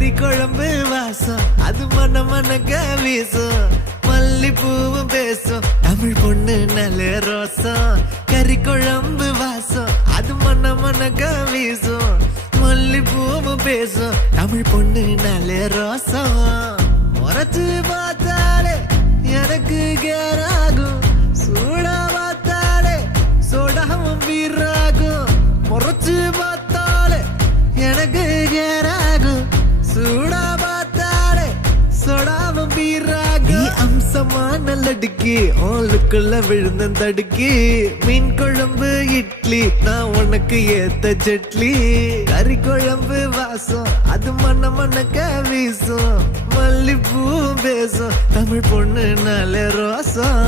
கறி குழம்பு வாசம் அது மன மனக்க வீசும் மல்லிப்பூவும் பேசும் தமிழ் பொண்ணு நல்ல ரோசம் கறி குழம்பு வாசம் அது மன மனக்க வீசும் மல்லிப்பூவும் பேசும் தமிழ் பொண்ணு நல்ல ரோசம் முறைச்சு பார்த்தாலே எனக்கு கேராகும் சூடா பார்த்தாலே சோடாவும் வீராகும் முறைச்சு பார்த்தாலே எனக்கு கேராகும் சூடா பார்த்தாலே சோடாவும் வீராகும் அம்சமான லடுக்கி ஆளுக்குள்ள விழுந்த தடுக்கி மீன் குழம்பு இட்லி நான் உனக்கு ஏத்த சட்லி கறி குழம்பு வாசம் அது மன மனக்க வீசும் மல்லிப்பூ பேசும் தமிழ் பொண்ணு நல்ல ரோசம்